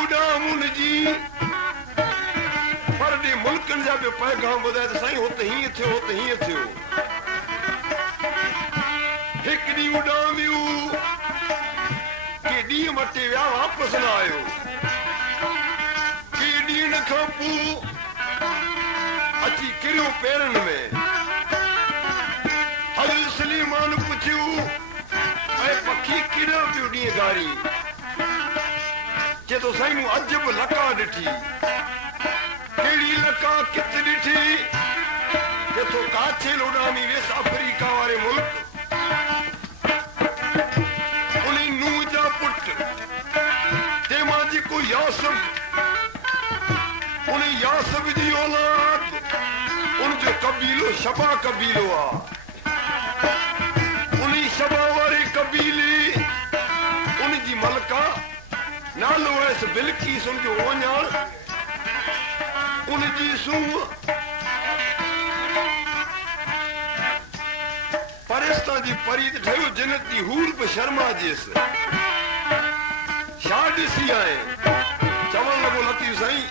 उड़ाम उनजी पर ॾे मुल्कनि जा बि पैगाम ॿुधाए त साईं हुते हीअं थियो हुते हीअं थियो हिकु ॾींहुं उॾाम वियो के ॾींहुं मटे विया वापसि न आयो के ॾींहं खां पोइ अची किरियो पेरनि में हज़रत सलीमान पुछियो ऐं पखी किरियो पियो ॾींहुं गारी चए थो साईं मूं अॼु बि लका ॾिठी कहिड़ी लका किथे ॾिठी चए थो काछे उॾामी वियसि अफ्रीका वारे मुल्क उन नूह जा पुट तंहिंमां जेको यासब उन यासब जी औलाद उनजो कबीलो शबा कबीलो आहे उन शबा वारे कबीले उनजी मलका नालो हुयसि बिल्कीस उनजो वञाण उनजी सूह परिस्ता जी परी त ठहियो जन्नत जी हूर बि शर्मा जेसि छा ॾिसी आहे चवण लॻो लतीफ़ साईं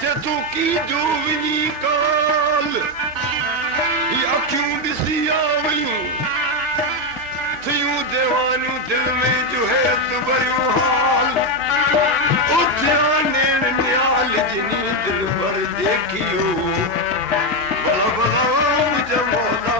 चए तूं की जो वञी काल ही अखियूं ॾिसी आ वयूं थियूं देवानियूं दिल में जो है तू भरियो हाल उथिया नेण न्याल जिनी दिल भर देखियो भला भला जमोला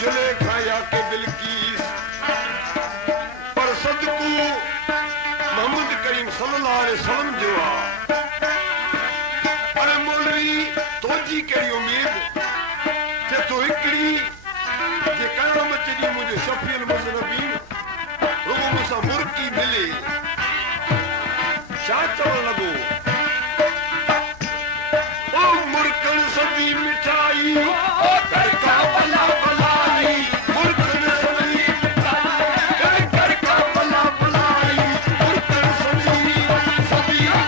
जुलेखा या के बिल्कीस पर सदकू मोहम्मद करीम सल्लल्लाहु अलैहि वसल्लम जो अरे मौलवी तोजी कहिड़ी उम्मीद ते तो हिकड़ी जे क़यामत ॾींहुं मुंहिंजो शफ़ीउल मुज़नबीन रुगो मूंसां मुर्की मिले